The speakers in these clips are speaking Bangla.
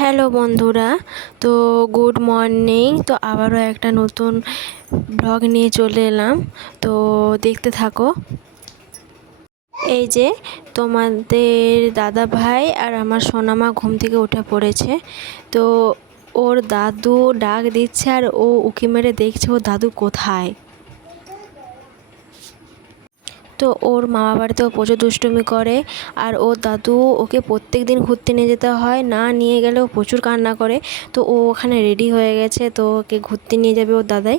হ্যালো বন্ধুরা, তো গুড মর্নিং। তো আবারও একটা নতুন ব্লগ নিয়ে চলে এলাম, তো দেখতে থাকো। এই যে তোমাদের দাদা ভাই আর আমার সোনামা ঘুম থেকে উঠে পড়েছে। তো ওর দাদু ডাক দিচ্ছে আর ও উঁকি মেরে দেখছে ওর দাদু কোথায়। তো ওর মামা বাড়িতেও প্রচুর দুষ্টুমি করে, আর ওর দাদু ওকে প্রত্যেক দিন ঘুরতে নিয়ে যেতে হয়, না নিয়ে গেলেও প্রচুর কান্না করে। তো ও ওখানে রেডি হয়ে গেছে, তো ওকে ঘুরতে নিয়ে যাবে ওর দাদাই।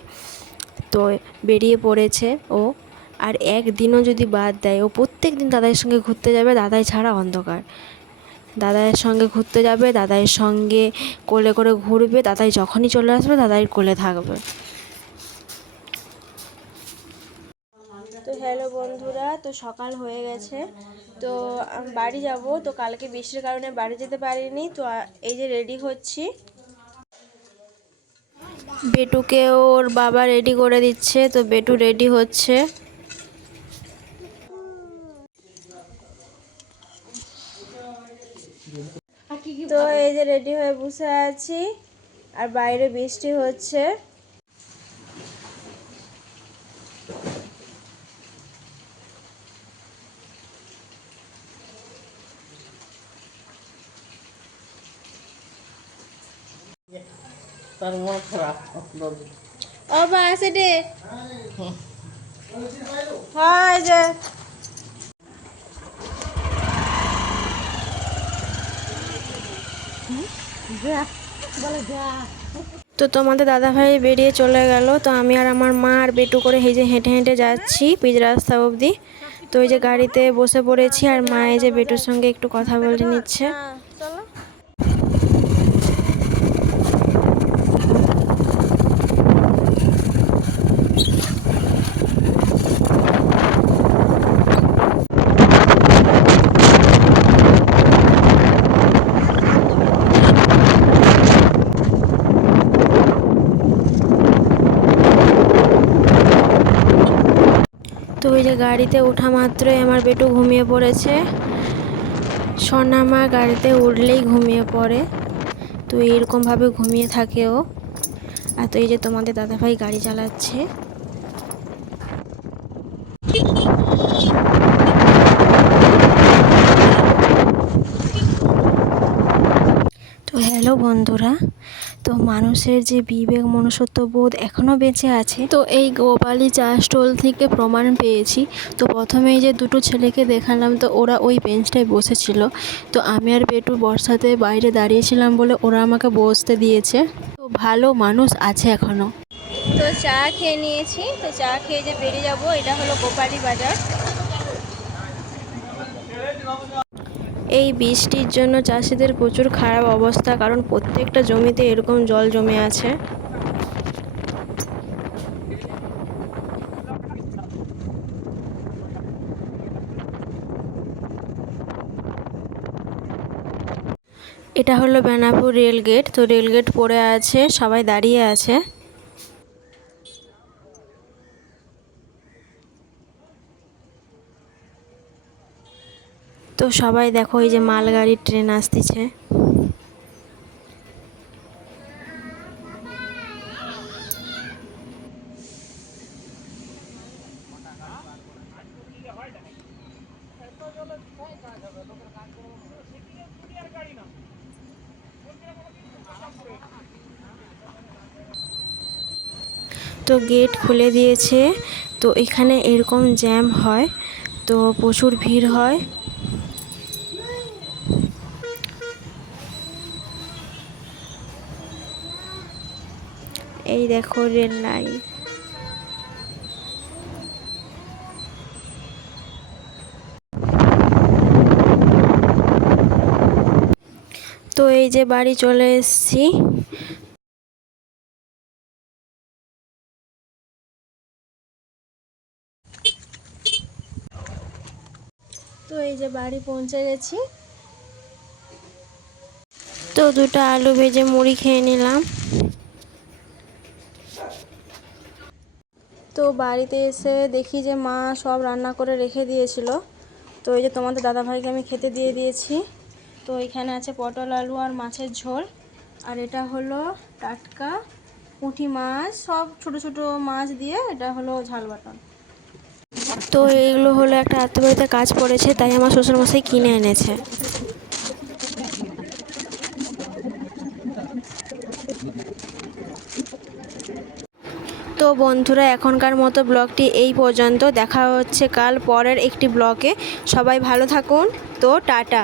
তো বেরিয়ে পড়েছে ও। আর একদিনও যদি বাদ দেয়, ও প্রত্যেক দিন দাদাইয়ের সঙ্গে ঘুরতে যাবে, দাদাই ছাড়া অন্ধকার। দাদাইয়ের সঙ্গে ঘুরতে যাবে, দাদাইয়ের সঙ্গে কোলে করে ঘুরবে, দাদাই যখনই চলে আসবে দাদাইয়ের কোলে থাকবে। তো হ্যালো বন্ধুরা, তো সকাল হয়ে গেছে, তো আমি বাড়ি যাব। তো কালকে বৃষ্টির কারণে বাড়ি যেতে পারিনি, তো এই যে রেডি হচ্ছি। বেটুকে ওর বাবা রেডি করে দিচ্ছে, তো বেটু রেডি হচ্ছে। তো এই যে রেডি হয়ে বসে আছি, আর বাইরে বৃষ্টি হচ্ছে। তার মন খারাপ। ও বা আছে দে। হ্যাঁ এই যে তো তোমাদের দাদাভাই বেরিয়ে চলে গেল, তো আমি আর আমার মা আর বেটু করে এই যে হেঁটে হেঁটে যাচ্ছি পিচ রাস্তা অবধি। তো এই যে গাড়িতে বসে পড়েছি, আর মা এই যে বেটুর সঙ্গে একটু কথা বলে নিচ্ছে। তো ওই যে গাড়িতে ওঠা মাত্রই আমার বেটু ঘুমিয়ে পড়েছে। সোনামা গাড়িতে উঠলেই ঘুমিয়ে পড়ে, তো এইরকমভাবে ঘুমিয়ে থাকে ও। আর তো এই যে তোমাদের দাদাভাই গাড়ি চালাচ্ছে। তো হ্যালো বন্ধুরা, তো মানুষের যে বিবেক মনুষ্যত্ব বোধ এখনও বেঁচে আছে, তো এই গোপালী চা স্টল থেকে প্রমাণ পেয়েছি। তো প্রথমে এই যে দুটো ছেলেকে দেখালাম, তো ওরা ওই বেঞ্চটায় বসেছিল। তো আমি আর বেটু বর্ষাতে বাইরে দাঁড়িয়েছিলাম বলে ওরা আমাকে বসতে দিয়েছে। তো ভালো মানুষ আছে এখনও। তো চা খেয়ে নিয়েছি, তো চা খেয়ে যে বেরিয়ে যাবো। এটা হলো গোপালী বাজার। এই বৃষ্টির জন্য চাষিদের প্রচুর খারাপ অবস্থা, কারণ প্রত্যেকটা জমিতে এরকম জল জমে আছে। এটা হলো বেনাপুর রেলগেট, তো রেলগেট পড়ে আছে, সবাই দাঁড়িয়ে আছে। তো সবাই দেখো এই যে মালগাড়ির ট্রেন আসতেছে। তো গেট খুলে দিয়েছে, তো এখানে এরকম জ্যাম হয়, তো প্রচুর ভিড় হয়। এই দেখো রেল লাইন। তো এই যে বাড়ি চলে এসেছি। তো এই যে বাড়ি পৌঁছে গেছি। তো দুটো আলু ভেজে মুড়ি খেয়ে নিলাম। তো বাড়িতে এসে দেখি যে মা সব রান্না করে রেখে দিয়েছিল। তো এই যে তোমাদের দাদাভাইকে আমি খেতে দিয়ে দিয়েছি। তো তো এখানে আছে পটল আলু আর মাছের ঝোল। আর এটা হলো টাটকা পুঁটি মাছ, সব ছোট ছোট মাছ দিয়ে এটা হলো ঝাল বাটা। তো এইগুলো হলো একটা আত্মীয়বাড়িতে কাজ পড়েছে, তাই আমার শ্বশুরমশাই কিনে এনেছে। তো বন্ধুরা, এখনকার মতো ব্লগটি এই পর্যন্ত। দেখা হচ্ছে কাল পরের একটি ব্লগে। সবাই ভালো থাকুন। তো টাটা।